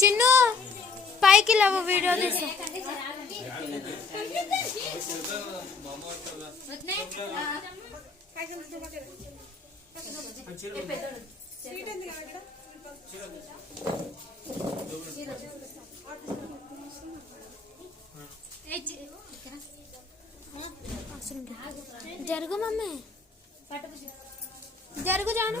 చిన్ను పైకి లేవు వీడియో తీస్తా జరుగు మమ్మీ జరుగు జాను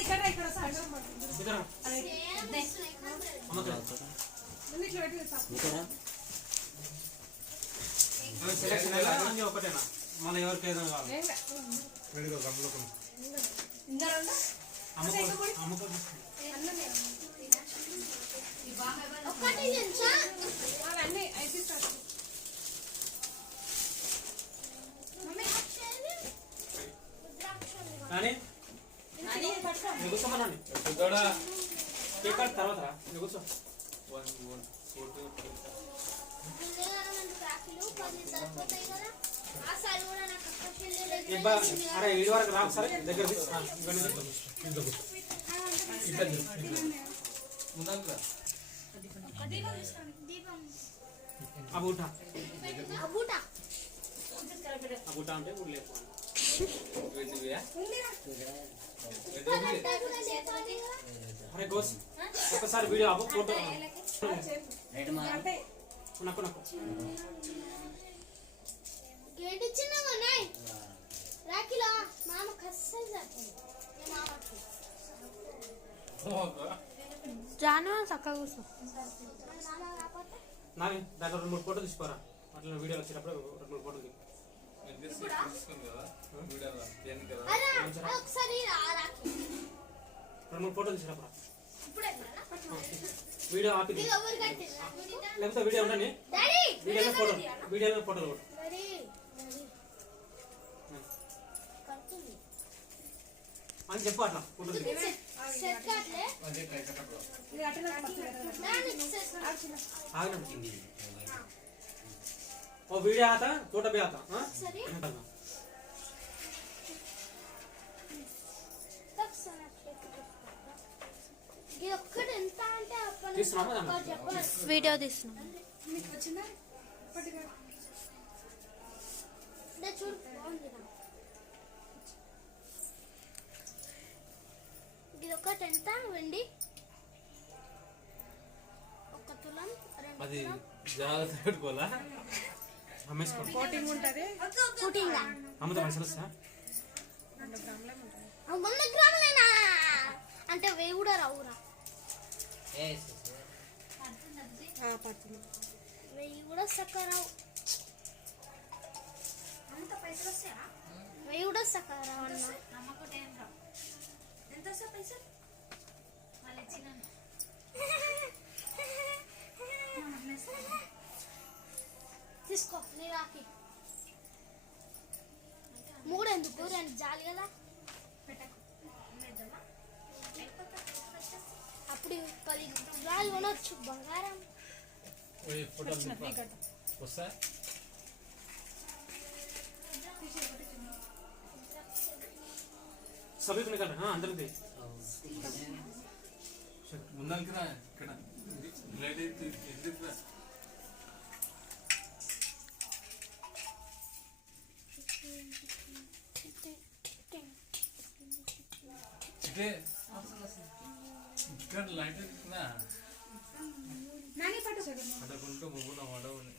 ఇక్కడ ఇక్కడ ఒకటేనా మన ఎవరికి అరే వీడి వరకు రా సరే దగ్గర తీ. ఆ, ఇక్కడ నుంచి. ఆ బూట ఆ బూట అంటే ఊరు లేపు అరే గోస్ ఒక్కసారి వీడియో ఆపు ఫోటో నాకు నాకు గేట్ ఇచ్చినామా నాయ్ రాఖీలో మామ జాను చక్కగా కూర్చో మామ రాకపోతే నాని దాంట్లో రెండు మూడు ఫోటోలు తీసుకోరా అట్లా వీడియోలు వచ్చేటప్పుడు రెండు మూడు ఫోటోలు రెండు మూడు ఫోటోలు తీసినప్పుడు వీడియో ఆపి? లేకపోతే వీడియో ఉండని డాడీ వీడియోలో ఫోటోలు వీడియోలో ఫోటోలు కూడా డాడీ డాడీ కట్టింది అని చెప్పు అట్లా. ఆగండి ఓ వీడియో ఆత ఫోటో బి ఆత వీడియో తీస్తున్నాం చూడు ఒకటి ఎంత వెండి. ఒక తులం రెండు అది జాగ్రత్త పెట్టుకోవాలా? అమ్మేసుకోండి. పుట్టిందా అమ్మతో పైసలు వస్తా వంద గ్రాములేనా? అంటే వెయ్యి కూడా రావురా వెయ్యి కూడా చక్కగా రావు. అంత పైసలు వస్తాయా? వెయ్యి కూడా చక్కగా రావు అన్న నమ్మకం ఏం రావు. ఎంత వస్తాయి పైసలు వాళ్ళు ఇచ్చినాను తీసుకో నీ రాకి మూడు ఎందుకు రెండు జాలి కదా పెట్టకు అమ్మేద్దామా లేకపోతే తీసుకొచ్చేసి అప్పుడు పది జాలి కొనొచ్చు బంగారం ఫోటోలు వస్తా सभी को निकाल हाँ अंदर दे ముందరికి రా ఇక్కడ లేట్ అయితే ఎందుకు రా ఇదే ఇక్కడ లైట్ ఎత్తుకున్నా నాని పట్టు అడకుంటూ ముగ్గున వడవని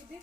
ఇది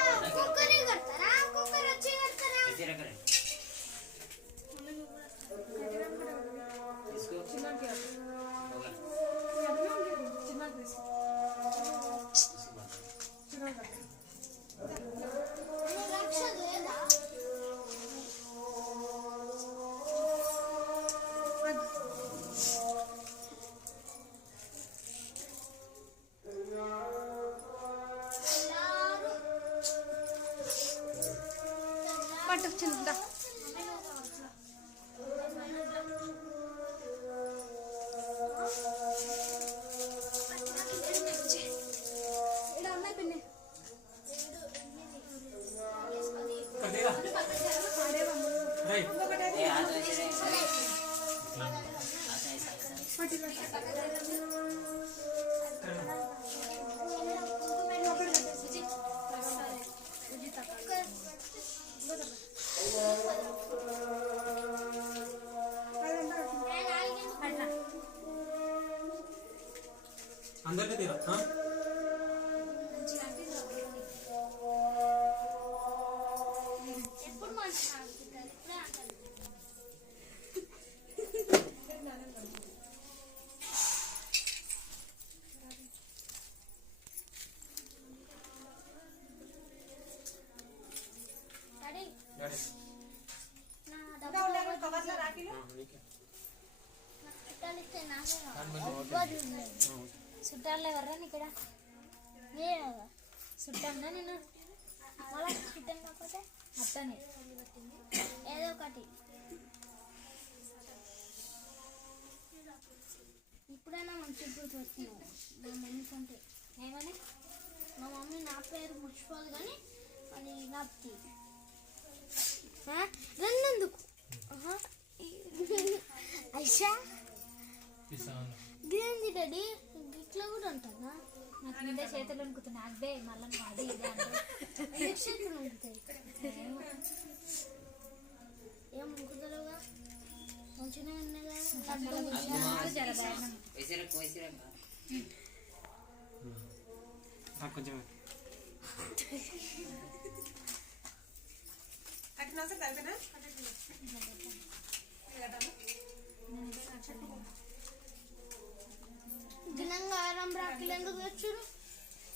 अंदर का तेरा हाँ રાખી લો ના એટલે ના చుట్టాలు ఎవర్రా ఇక్కడ నేను చుట్టానా నేను మళ్ళీ చుట్టం కాకపోతే? అత్తనే. ఏదో ఒకటి. ఇప్పుడైనా మంచి గుర్తు వస్తున్నావు మా మమ్మీ కంటే. ఏమని? మా మమ్మీ నా పేరు ముచ్చిపోదు కానీ అది నాకు రెండెందుకు? ఐషా? ముందే చేతులు వణుకుతున్నాయి అదే మళ్ళీ అది ఇదే అంటే చేతులు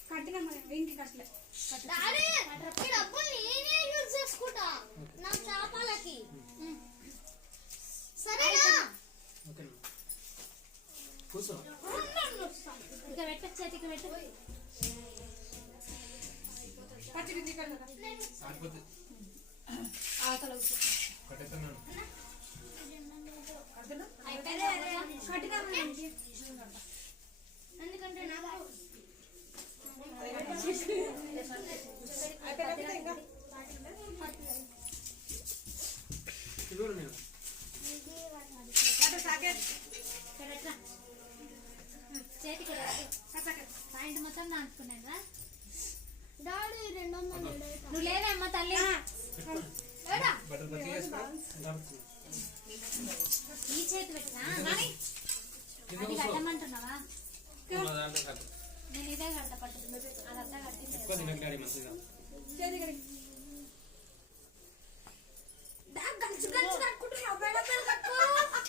కట్టిన ఇంటికి అసలే. డాడీ ఈ డబ్బులు నేనే యూజ్ చేసుకుంటా. నా చేపలకి. సరేనా? కూర్చో. ఇక పెట్ట చేతికి పెట్టు. పచ్చి ఇంటికి ఆగిపోతే. ఆకలి కట్టేస్తున్నాను కట్టినా ఎందుకంటే నాకు ఇది కూడా నేను ఇక్కడ పెట్టరా. చేతికి పెట్టు. పాయింట్ మొత్తం నాటుకున్నాను డాడీ రెండు వందలు? నువ్వు లేవేమ్మా తల్లి ఈ చేతి పెట్టినా అది కట్టమంటున్నావా. నేను ఇదే కడతా పట్టు అదంతా కట్టింది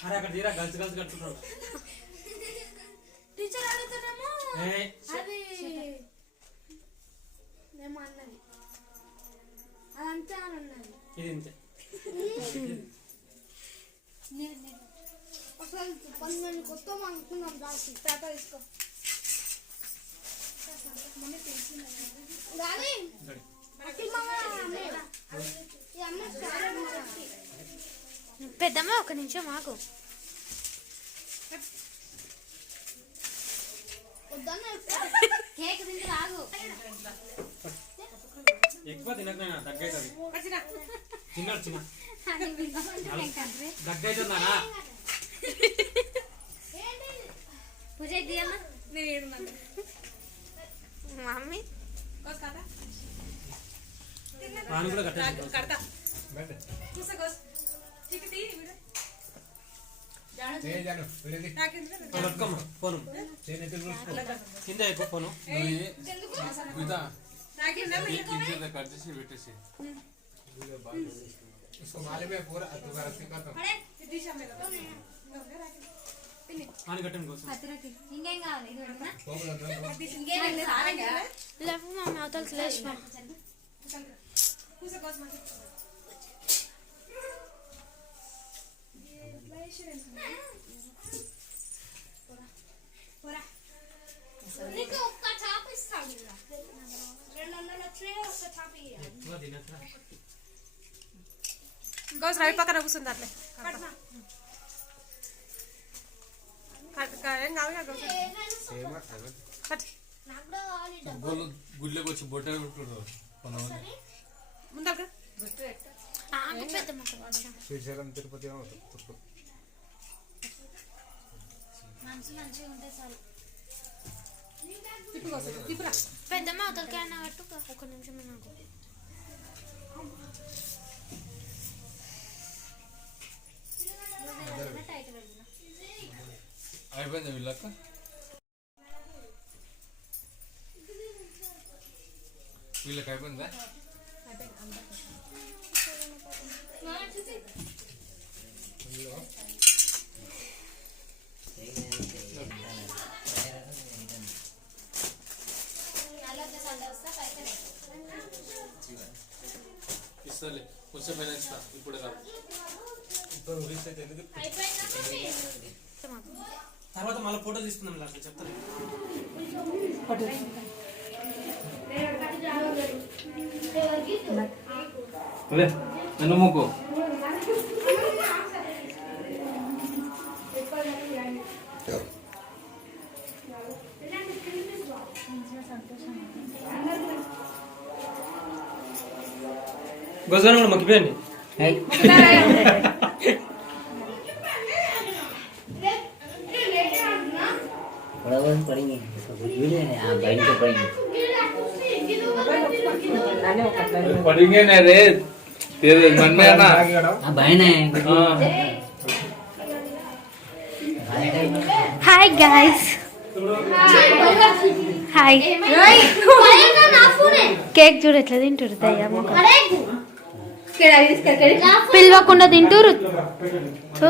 అరే అక్కడ తీరా గల్చి గల్చి కట్టుకుంటాడు టీచర్ అడుగుతున్నాము ఏ అది మేము అన్నది. అదంతా అని అన్నది. ఇది ఇంతే నేను నేను. అసలు పన్నెండు కొత్త అనుకున్నాం రాసి పేపర్ తీసుకో. పెద్దమ్మ ఒక నిమిషం మాకు ఎక్కువ తినకనైనా దగ్గైతుంది చిన్న. దగ్గైతుందా పూజ మమ్మీ కోస్ కదా వాను కూడా కట్టాలి కడతా కూస కోస్ చిట్టి తీ వీడు. నాకెందుకు? పట్టుకోమ్మ ఫోను కింద ఎక్కువ ఫోను గీతా నాకెందుకు? ఈ కింద కట్ చేసి పెట్టేసి పడే, ఇది తీసా మీద. అని కట్టండి కోసం పత్రకి ఇంకేం కావాలి ఇది పెడతా ఇంకేం లేదు, ఆరంగా. లేవు మమ్మీ అవతల లేచి కూస కోస్ మంచి నీకు ఒక్క చాప ఇస్తాను ఇలా. రెండు వందలు వచ్చినాయి ఒక్క చాప ఇయ్యాలి. ఎక్కువ తినకరా గౌస్ రవి పక్కన కూర్చుంది అట్లే గుడ్లోకి వచ్చి బొట్టలు పెట్టుకుంటారు శ్రీశైలం తిరుపతి పెద్దమ్మ అవతలకి అయినా కట్టు ఒక నిమిషం నాకు అయిపోయింది వీళ్ళక్క వీళ్ళకి అయిపోయిందా? ఇస్తాలే కొంచెం పైన ఇస్తా ఇప్పుడు కాదు ఇప్పుడు ఎందుకు? తర్వాత మళ్ళీ ఫోటో తీసుకుందాం అట్లా చెప్తాను. అదే నన్ను మూకో గొజాను కూడా बराबर पढ़ेंगे वीडियो है आप बहन को पढ़ेंगे पढ़ेंगे ना रे तेरे मन में है ना हाँ बहन है भाई टाइप హాయ్ గాయస్ హాయ్ పైన నా ఫోనే. కేక్ చూడు ఎట్లా తింటారు దయ్యా మొఖం. అరే, పిలవకుండా తింటూరు థు.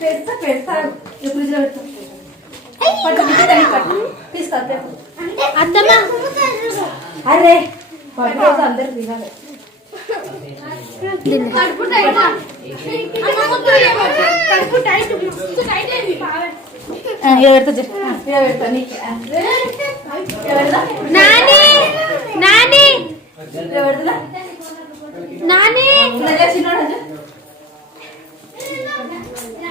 పెడతా పెడతా. ఫ్రిడ్జ్లో పెడతా. తీసుకొస్తా అరే పట్టుకోవచ్చు అందరు తినాలి. నాని నాని. పెడతా.